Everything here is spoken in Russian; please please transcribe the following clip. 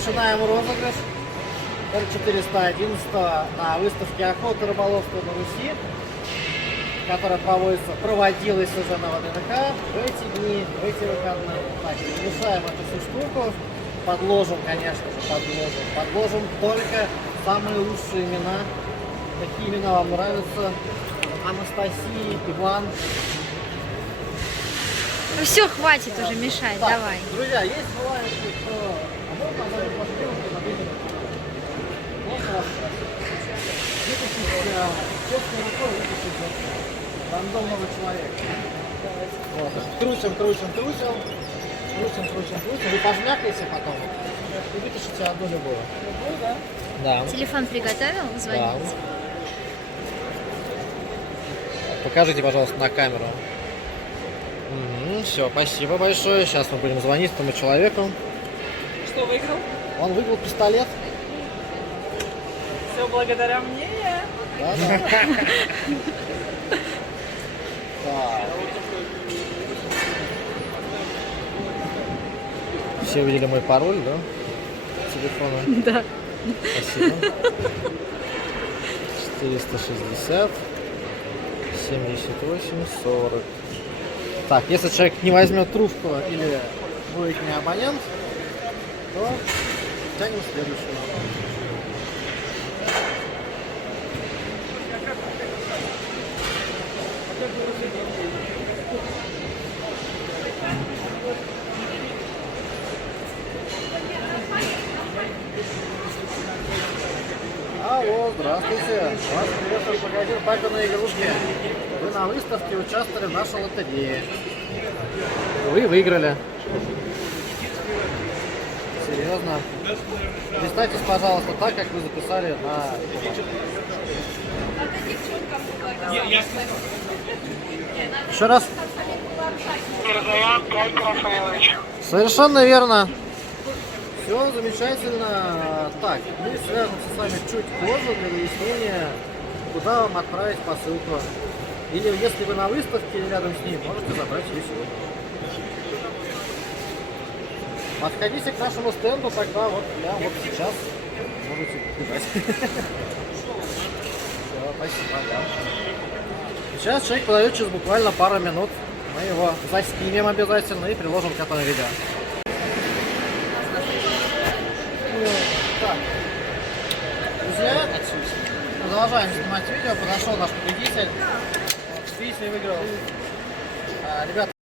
начинаем розыгрыш Р411 на выставке охоты и рыболовства на Руси, которая проводилась уже на ВДНХ в эти дни, в эти выходные. Так, мешаем эту всю штуку, подложим, конечно же, подложим только самые лучшие имена. Какие имена вам нравятся? Анастасия, Иван. Ну все, хватит уже мешать, Так, давай. друзья, есть желающие, кто... А можно оставить вашу девушку на видео? Можно вас вытащить честной рукой, вытащить рандомного человека. Вот. Крутим. Вы пожмякаете потом и вытащите одну любую. Любую, да? Да. Телефон приготовил? Звонить? Покажите, пожалуйста, на камеру. Все, спасибо большое. Сейчас мы будем звонить этому человеку. Что выиграл? Он выиграл пистолет. Все благодаря мне. Да. Так. Все увидели мой пароль, да? Телефона. Да. Спасибо. 460 78 40. Так, если человек не возьмет трубку или будет не абонент, то тянем следующего. Алло, здравствуйте. Вас приветствует магазин «Папины игрушки». Вы на выставке участвовали в нашей лотерее. Вы выиграли. Серьезно? Представьтесь, пожалуйста, так, как вы записали на... Еще раз. Совершенно верно. Все замечательно. Так, мы свяжемся с вами чуть позже для выяснения, куда вам отправить посылку. Или если вы на выставке или рядом с ней, можете забрать ее сегодня. Подходите к нашему стенду, тогда вот я вот сейчас можете бежать. Все, спасибо. Сейчас человек подает через буквально пару минут. Мы его заснимем обязательно и приложим к этому видео. Так, друзья, продолжаем снимать видео. Подошел наш победитель. Видите, выиграл. Ребята.